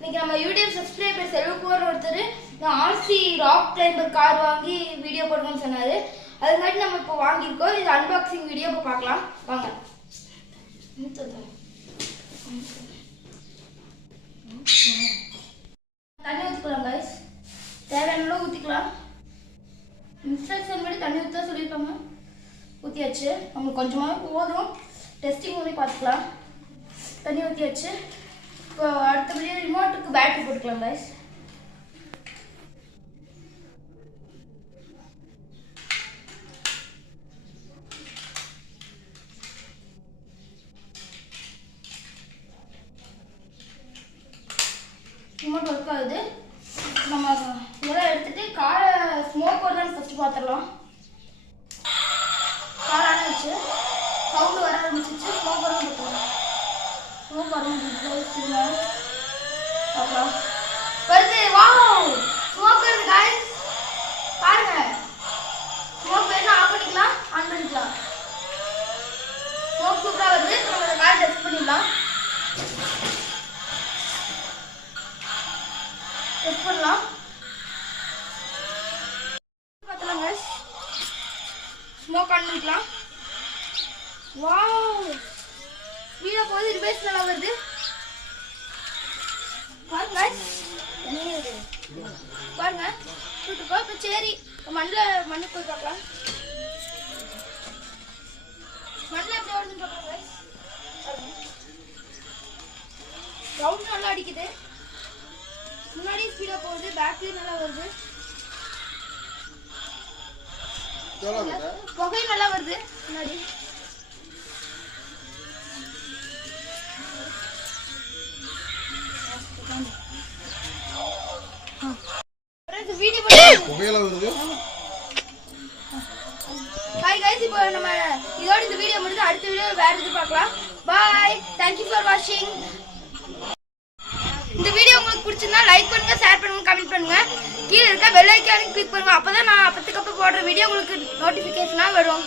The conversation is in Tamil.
இன்னைக்கு நம்ம யூடியூப் சப்ஸ்கிரைபர் செல்வகுமார் ஒருத்தர் நான் ஆர்சி ராக் கிளைம்பர் கார் வாங்கி வீடியோ போடணும்னு சொன்னாரு. அது மாதிரி நம்ம இப்போ வாங்கியிருக்கோம். இது அன்பாக்சிங் வீடியோ இப்போ பார்க்கலாம் வாங்க. தண்ணி ஊற்றிக்கலாம் கைஸ், தேவையான ஊற்றிக்கலாம். இன்ஸ்ட்ரக்ஷன் படி தண்ணி ஊற்ற சொல்லியிருக்காங்க, ஊற்றியாச்சு. நம்மளுக்கு கொஞ்சமாக போதும், டெஸ்டிங் பண்ணி பார்த்துக்கலாம். தண்ணி ஊற்றியாச்சு. இப்போ அடுத்தபடி ரிமோட்டுக்கு பேட்டரி போட்டுக்கலாம் கைஸ். ரிமோட் ஒர்க் ஆகுது. நம்ம இதெல்லாம் எடுத்துட்டு காரை ஸ்மோக் வருதான்னு ஃபஸ்ட்டு பார்த்துடலாம். கார் ஆரம்பிச்சு சவுண்டு வர ஆரம்பிச்சிச்சு. ஸ்மோக் வர பார்த்துக்கலாம். ஸ்மோக் வர பார்க்கலாம். வருது. வாவ், ஸ்மோக் வருது गाइस, பாருங்க. ஸ்மோக் வேணா ஆஃப் பண்ணிக்கலாம், ஆன் பண்ணிக்கலாம். ஸ்மோக் சூப்பரா வருது. நம்ம கார் டெஸ்ட் பண்ணிடலாம். டெஸ்ட் பண்ணலாம். பார்க்கலாம் गाइस. ஸ்மோக் ஆன் பண்ணிக்கலாம். வாவ், ஸ்பீடா போகுது. ரிவர்ஸ் நல்லா வருது. பாருங்க பாருங்க சூட்டுப்பா. இப்போ சரி, மண்ணு போய் பார்க்கலாம். மண்ணில் எப்படி வருதுன்னு பார்க்கலாம். ரவுண்ட் நல்லா அடிக்குது. முன்னாடி ஸ்பீடா போகுது. பேட்டரி நல்லா வருது. புகை நல்லா வருது முன்னாடி. ஹாய் गाइस, இப்போ நம்ம இதோட இந்த வீடியோ முடிஞ்சு அடுத்த வீடியோ வேற எது பார்க்கலாம். பை, थैंक यू ஃபார் வாட்சிங். இந்த வீடியோ உங்களுக்கு பிடிச்சிருந்தா லைக் பண்ணுங்க, ஷேர் பண்ணுங்க, கமெண்ட் பண்ணுங்க. கீழ இருக்க பெல் ஐகானை கிளிக் பண்ணுங்க. அப்பதான் நான் அப்பத்துக்கு அப்ப போடுற வீடியோ உங்களுக்கு நோட்டிஃபிகேஷனா வரும்.